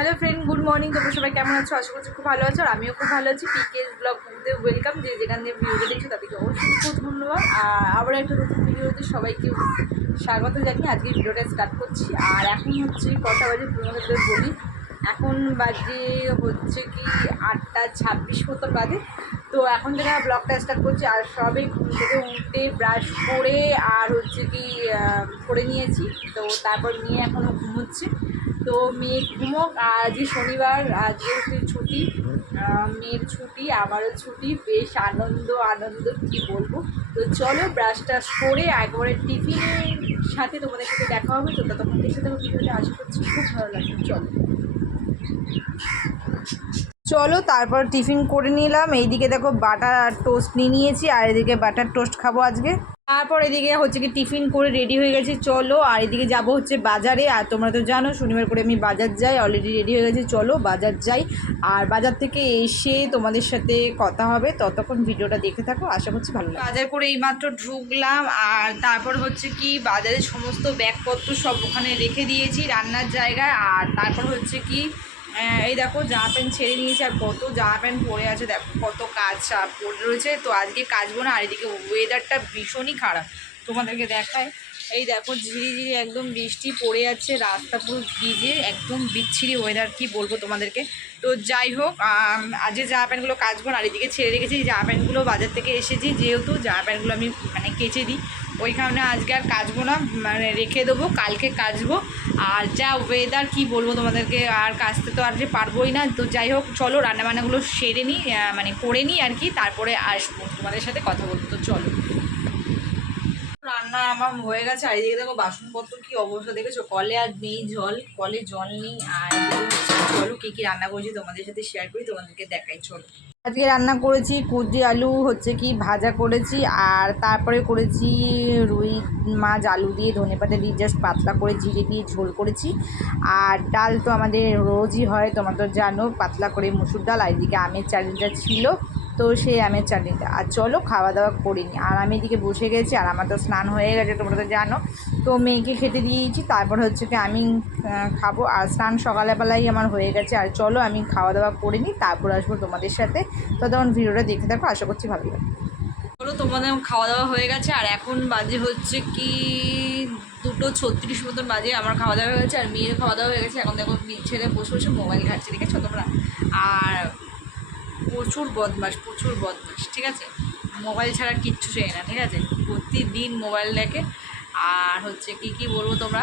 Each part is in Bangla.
হ্যালো ফ্রেন্ড গুড মর্নিং তোমরা সবাই কেমন আছো? আশা করছি খুব ভালো আছো আর আমিও খুব ভালো আছি। পিকে ব্লগতে ওয়েলকাম যে যেখান দিয়ে ভিডিওটা দেখছ তাদেরকে অবশ্যই খুব ধন্যবাদ। আর আবার একটা নতুন ভিডিওতে সবাইকে স্বাগত জানিয়ে আজকে ভিডিওটা স্টার্ট করছি। আর এখন হচ্ছে কটা বাজে তোমাদের বলি। এখন বাজে হচ্ছে কি আটটা ছাব্বিশ মতো বাজে। তো এখন থেকে ব্লগটা স্টার্ট করছি। আর সবে ঘুম থেকে উঠে ব্রাশ করে আর হচ্ছে কি করে নিয়েছি। তো তারপর নিয়ে এখনও ঘুমোচ্ছে। তো মেয়ে ঘুমোক আজই শনিবার আজকে ছুটি মেয়ের ছুটি, আমারও ছুটি, বেশ আনন্দ আনন্দ, কি বলব? তো চলো ব্রাশ টাশ করে একবারে টিফিনের সাথে তোমাদের সাথে দেখা হবে, তো তখন দেখে দেবো ভিডিওটা আশা করছি খুব ভালো লাগবে। চলো। চলো, তারপর টিফিন করে নিলাম। এইদিকে দেখো বাটার আর টোস্ট নিয়ে নিয়েছি, আর এদিকে বাটার টোস্ট খাব আজকে। তারপর এদিকে হচ্ছে কি টিফিন করে রেডি হয়ে গেছি, চলো। আর এদিকে যাব হচ্ছে বাজারে, আর তোমরা তো জানো, শনিবার করে আমি বাজার যাই অলরেডি রেডি হয়ে গেছি, চলো বাজার যাই। আর বাজার থেকে এসে তোমাদের সাথে কথা হবে, ততক্ষণ ভিডিওটা দেখে থাকো, আশা করছি ভালো লাগবে। বাজার করে এইমাত্র ঢুকলাম, আর তারপর হচ্ছে কি বাজারের সমস্ত ব্যাগপত্র সব ওখানে রেখে দিয়েছি রান্নার জায়গায়, আর তারপর হচ্ছে কি এই দেখো, জামা প্যান্ট ছেড়ে নিয়েছে আর কত জামা প্যান্ট পরে আছে। দেখো কত কাজ পড়ে রয়েছে। তো আজকে কাচবো না, আর এদিকে ওয়েদারটা ভীষণই খারাপ। তোমাদেরকে দেখায় এই দেখো, ঝিরি ঝিরি একদম বৃষ্টি পড়ে যাচ্ছে, রাস্তা পুরো ভিজে, একদম বিচ্ছিরি ওয়েদার কি বলব তোমাদেরকে? তো যাই হোক আজকে জামা প্যান্টগুলো কাচবো না, আর এদিকে ছেড়ে রেখেছি, জামা প্যান্টগুলো বাজার থেকে এসেছি, যেহেতু জামা প্যান্টগুলো আমি মানে কেচে দিই। ওই কারণে আজকে আর কাচবো না মানে রেখে দেবো, কালকে কাচবো। আর যা ওয়েদার কি বলব তোমাদেরকে, আর কাচতে তো আর যে পারবোই না। তো যাই হোক, চলো রান্নাবান্নাগুলো সেরে নিই মানে করে নিই আর কি, তারপরে আসব। তোমাদের সাথে কথা বলব, তো চলো। রান্না আমার হয়ে গেছে। আর এদিকে দেখো বাসনপত্র কি অবস্থা দেখেছ? কলে আর নেই জল, কলে জল নেই, আর চলো কী কী রান্না করেছি তোমাদের সাথে শেয়ার করি, তোমাদেরকে দেখাই, চলো। আজকে রান্না করেছি কুজি আলু, হচ্ছে কি ভাজা করেছি, আর তারপরে করেছি রুই মাছ, আলু দিয়ে ধনে পাতা দিয়ে জাস্ট পাতলা করে জিরে দিয়ে ঝোল করেছি। আর ডাল তো আমাদের রোজই হয়, তোমরা তো জানো, পাতলা করে মুসুর ডাল, আর এদিকে আমের চাটনিটা ছিল। তো সেই আমের চাটনিটা। আর চলো খাওয়া দাওয়া করিনি। আর আমি এদিকে বসে গেছি, আর আমার তো স্নান হয়ে গেছে, তোমরা তো জানো। তো মেয়েকে খেতে দিয়েছি, তারপর হচ্ছে কি আমি খাব। আর স্নান সকালবেলাই আমার হয়ে গেছে। আর চলো আমি খাওয়া দাওয়া করে নিই তারপর আসব তোমাদের সাথে। তো তখন ভিডিওটা দেখে থাকো, আশা করছি ভালো লাগবে। চলো, তোমাদের খাওয়া দাওয়া হয়ে গেছে, আর এখন বাজে হচ্ছে কি, দুটো ছত্রিশ মতন বাজে, আমার খাওয়া দাওয়া হয়ে গেছে, আর মেয়ের খাওয়া দাওয়া হয়ে গেছে। এখন দেখো, ছেলে বসে বসে মোবাইল ঘাটছে, দেখেছ তোমরা? আর প্রচুর বদমাস প্রচুর বদমাস ঠিক আছে? মোবাইল ছাড়া কিচ্ছু চাই না, ঠিক আছে? প্রতিদিন মোবাইল দেখে, আর হচ্ছে কি কি বলব তোমরা?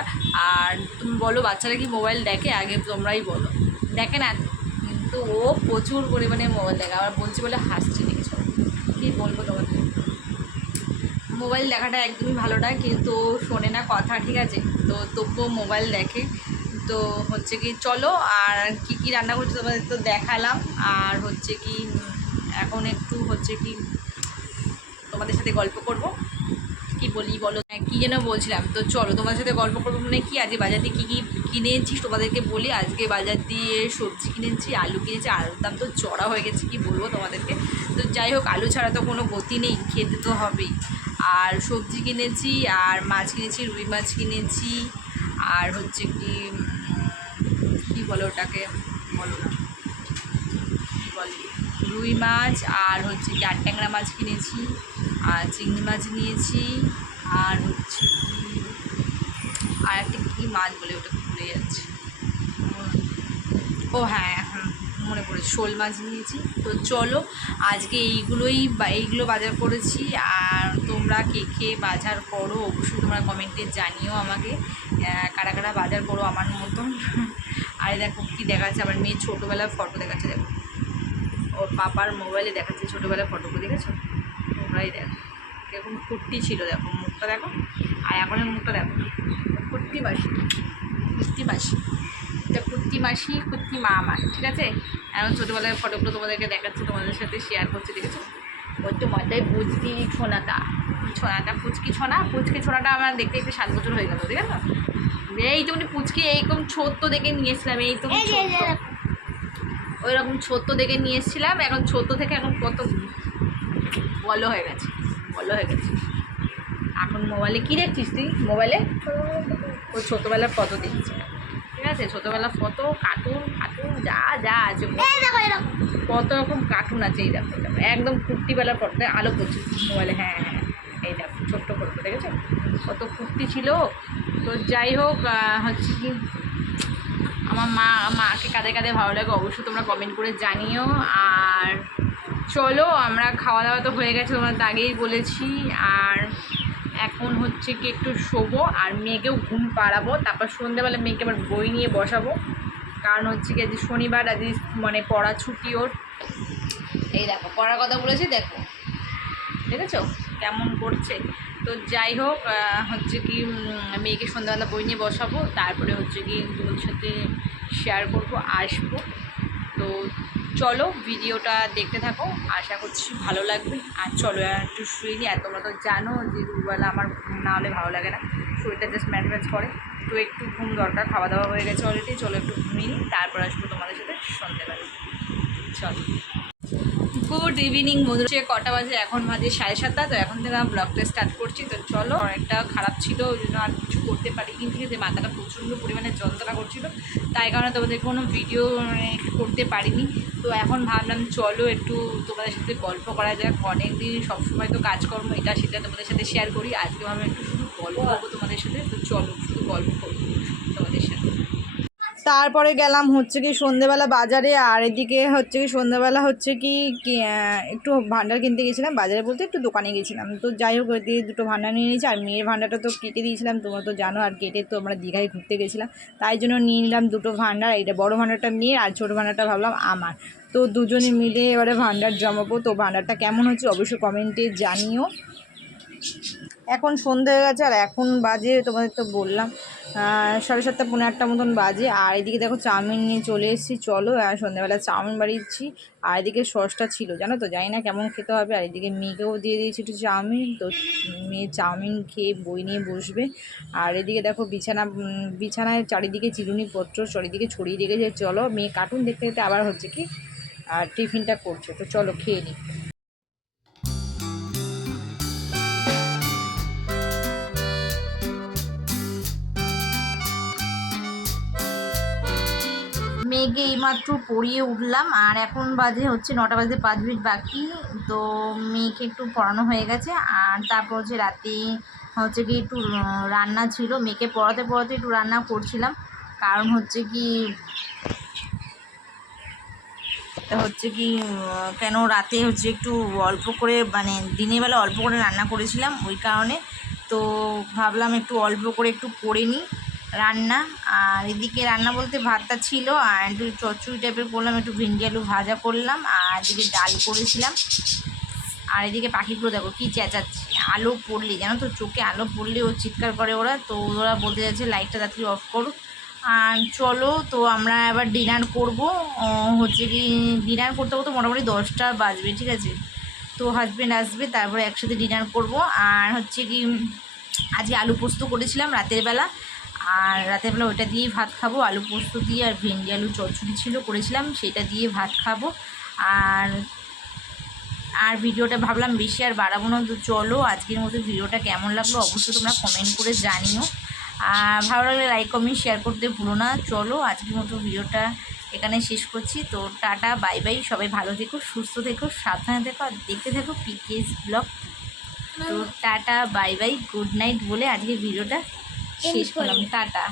আর তুমি বলো, বাচ্চারা কি মোবাইল দেখে? আগে তোমরাই বলো। দেখে না, কিন্তু ও প্রচুর পরিমাণে মোবাইল দেখে। আবার বলছি বলে হাসছে দেখেছ কী বলব তোমাদের? মোবাইল দেখাটা একদমই ভালো না, কিন্তু শোনে না কথা, ঠিক আছে? তো তবুও মোবাইল দেখে। তো হচ্ছে কি চলো আর কি কি রান্না করছি তোমাদের তো দেখালাম। আর হচ্ছে কি এখন একটু হচ্ছে কি তোমাদের সাথে গল্প করব। কি বলি বলো? হ্যাঁ, কি যেন বলছিলাম। তো চলো তোমাদের সাথে গল্প করব মানে কি আজকে বাজার থেকে কী কী কিনেছি তোমাদেরকে বলি। আজকে বাজার দিয়ে সবজি কিনেছি আলু কিনেছি আলুর দাম তো চড়া হয়ে গেছে কি বলব তোমাদেরকে? তো যাই হোক আলু ছাড়া তো কোনো গতি নেই খেতে তো হবেই। আর সবজি কিনেছি আর মাছ কিনেছি রুই মাছ কিনেছি আর হচ্ছে কি বলো ওটাকে বলো না। কি বলে? রুই মাছ আর হচ্ছে ট্যাংরা মাছ কিনেছি আর চিংড়ি মাছ নিয়েছি আর হচ্ছে আর একটা কী মাছ বলে ওটা ভুলে যাচ্ছে। ও হ্যাঁ হুম, মনে পড়েছে শোল মাছ নিয়েছি। তো চলো আজকে এইগুলোই এইগুলো বাজার করেছি। আর তোমরা কে কে বাজার করো অবশ্যই তোমরা কমেন্টে জানিও আমাকে। কারা কারা বাজার করো আমার মতন। আর দেখো কী দেখাচ্ছে, আমার মেয়ে ছোটোবেলার ফটো দেখাচ্ছে, দেখো। ওর পাপার মোবাইলে দেখাচ্ছে ছোটোবেলার ফটোগুলো দেখেছ? তোমরাই দেখো কীরকম কুর্তি ছিল, দেখো, মুখটা দেখো। আর এখনের মুখটা দেখো। কুর্তি মাসি। কুর্তি মাসি। এটা কুর্তি মাসি কুর্তি মা আমার ঠিক আছে? এখন ছোটোবেলার ফটোগুলো তোমাদেরকে দেখাচ্ছে, তোমাদের সাথে শেয়ার করছে, দেখেছ? ওই তো মাথায় পুচকি ছোনাটা ছোনাটা পুচকি ছোনা পুচকি ছোনাটা আমার দেখতে দেখতে সাত বছর হয়ে গেল ঠিক আছে? এইটুকুনি পুচকি এইরকম ছোট্ট দেখে নিয়েছিলাম এইটুকু ছোট্ট ওই রকম ছোট্ট দেখে নিয়ে এসেছিলাম এখন ছোট্ট থেকে এখন কত বলো হয়ে গেছে বলো হয়ে গেছে। এখন মোবাইলে কী দেখছিস তুই? মোবাইলে ও ছোটোবেলার ফটো দেখছি। ঠিক আছে? ছোটোবেলা ফটো কার্টুন কার্টুন যা যা আছে। এই কত রকম কার্টুন আছে এই দেখো একদম কুর্তিবেলার ফটো আলো করছে মোবাইলে হ্যাঁ হ্যাঁ। এই দেখো, ছোট্ট ফটো দেখেছ? কত কুর্তি ছিল। তো যাই হোক হচ্ছে কি, আমার মা, মাকে কাঁধে কাঁধে ভালো লাগে অবশ্যই তোমরা কমেন্ট করে জানিও। আর চলো, আমরা খাওয়া দাওয়া তো হয়ে গেছে তোমরা আগেই বলেছি। আর এখন হচ্ছে কি, একটু শোবো, আর মেয়েকেও ঘুম পাড়াবো। তারপর সন্ধ্যেবেলা মেয়েকে আবার বই নিয়ে বসাবো। কারণ হচ্ছে কি আজ শনিবার, আজ মানে পড়া ছুটি ওর। এই দেখো, পড়ার কথা বলেছি, দেখো। দেখেছ? কেমন করছে। তো যাই হোক হচ্ছে কি মেয়েকে সন্ধ্যাবেলা বই নিয়ে বসাবো, তারপরে হচ্ছে কি তোমাদের সাথে শেয়ার করব, আসব। তো চলো ভিডিওটা দেখতে থাকো, আশা করছি ভালো লাগবে। আর চলো, একটু শুয়ে নিই আর তোমরা তো জানো যে দুবেলা আমার ঘুম না হলে ভালো লাগে না। শরীরটা জাস্ট ম্যাচ করে। তো একটু ঘুম দরকার খাওয়া দাওয়া হয়ে গেছে অলরেডি চলো একটু ঘুমিয়ে নিই তারপর আসব তোমাদের সাথে সন্ধ্যেবেলা চলো। গুড ইভিনিং বন্ধুরা। সে কটা বাজে? এখন বাজে সাড়ে সাতটা, তো এখন থেকে আমি ব্লগটা স্টার্ট করছি। তো চলো, অনেকটা খারাপ ছিল, ওই জন্য আর কিছু করতে পারি কিন্তু যে মাথাটা প্রচণ্ড পরিমাণে যন্ত্রণা করছিল, তাই কারণে তোমাদের কোনো ভিডিও মানে করতে পারিনি। তো এখন ভাবলাম, চলো একটু তোমাদের সাথে গল্প করা যাক। অনেক দিন সবসময় তো কাজকর্ম, এটা সেটা তোমাদের সাথে শেয়ার করি। আজকে ভাবলাম একটু শুধু গল্প করব তোমাদের সাথে। তো চলো, শুধু গল্প করব তোমাদের সাথে। তারপরে গেলাম হচ্ছে কি সন্ধেবেলা বাজারে, আর এদিকে হচ্ছে কি সন্ধেবেলা হচ্ছে কি একটু ভান্ডার কিনতে গেছিলাম। বাজারে বলতে একটু দোকানে গেছিলাম। তো যাই হোক দিয়ে দুটো ভান্ডার নিয়ে নিয়েছি, আর মেয়ের ভান্ডারটা তো কেটে দিয়েছিলাম, তোমরা তো জানো, আর কেটে তো আমরা দীঘায় ঘুরতে গেছিলাম। তাই জন্য নিয়ে নিলাম দুটো ভান্ডার, এইটা বড় ভান্ডারটা নিয়ে আর ছোটো ভান্ডারটা ভাবলাম আমার। তো দুজনে মিলে এবারে ভান্ডার জমাবো। তো ভান্ডারটা কেমন হচ্ছে অবশ্যই কমেন্টে জানিও। এখন সন্ধে হয়ে গেছে, আর এখন বাজে তোমাদের তো বললাম সাড়ে সাতটা পনেরো আটটা মতন বাজে। আর এদিকে দেখো চাউমিন নিয়ে চলে এসেছি, চলো, আর সন্ধ্যাবেলা চাউমিন বাড়িয়েছি আর এদিকে সসটা ছিল, জানো তো? জানি না কেমন খেতে হবে। আর এদিকে মেয়েকেও দিয়ে দিয়েছি একটু চাউমিন। তো মেয়ে চাউমিন খেয়ে বই নিয়ে বসবে। আর এদিকে দেখো বিছানা বিছানায় চারিদিকে চিরুনি পত্র চারিদিকে ছড়িয়ে রেখেছে। চলো, মেয়ে কার্টুন দেখতে দেখতে আবার হচ্ছে কি, আর টিফিনটা করছে। তো চলো খেয়ে নিই মেয়েকে এইমাত্র পড়িয়ে উঠলাম, আর এখন বাজে হচ্ছে নটা বাজে পাঁচ মিনিট বাকি। তো মেয়েকে একটু পড়ানো হয়ে গেছে, আর তারপর হচ্ছে রাতে হচ্ছে কি একটু রান্না ছিল। মেয়েকে পড়াতে পড়াতে একটু রান্না করছিলাম, কারণ হচ্ছে কি হচ্ছে কি, কেন রাতে হচ্ছে একটু অল্প করে মানে দিনের বেলা অল্প করে রান্না করেছিলাম, ওই কারণে। তো ভাবলাম একটু অল্প করে একটু করে নিই। রান্না। আর এদিকে রান্না বলতে ভাতটা ছিল, আর একটু চচ্চড়ি টাইপের করলাম, একটু ভেন্ডি আলু ভাজা করলাম, আর এদিকে ডাল করেছিলাম। আর এদিকে পাখিগুলো দেখো কী চেঁচাচ্ছে, আলো পড়লে, জানো তো চোখে আলো পড়লে ও চিৎকার করে ওরা, তো ওরা বলতে যাচ্ছে লাইটটা তাড়াতাড়ি অফ করো। আর চলো, তো আমরা এবার ডিনার করব হচ্ছে কি ডিনার করতে করতে মোটামুটি দশটা বাজবে, ঠিক আছে? তো হাজব্যান্ড আসবে, তারপরে একসাথে ডিনার করব। আর হচ্ছে কি, আজকে আলু পোস্ত করেছিলাম রাতের বেলা। আর রাতের বেলা ওটা দিয়েই ভাত খাব। আলু পোস্ত দিয়ে আর ভেন্ডি, আলু, চচ্চড়ি ছিল, করেছিলাম, সেটা দিয়ে ভাত খাব। আর আর ভিডিওটা ভাবলাম বেশি আর বাড়াবো না, তো চলো আজকের মতো ভিডিওটা কেমন লাগল অবশ্যই তোমরা কমেন্ট করে জানিও। আর ভালো লাগলে লাইক কমেন্ট শেয়ার করতে ভুলো না। চলো আজকের মতো ভিডিওটা এখানে শেষ করছি। তো টাটা বাই বাই সবাই ভালো থেকো, সুস্থ থেকো, সাবধানে থেকো, আর দেখতে থেকো পিকেএস ব্লগ তো tata bye bye good night বলে আজকে ভিডিওটা শেষ করলাম টাটা।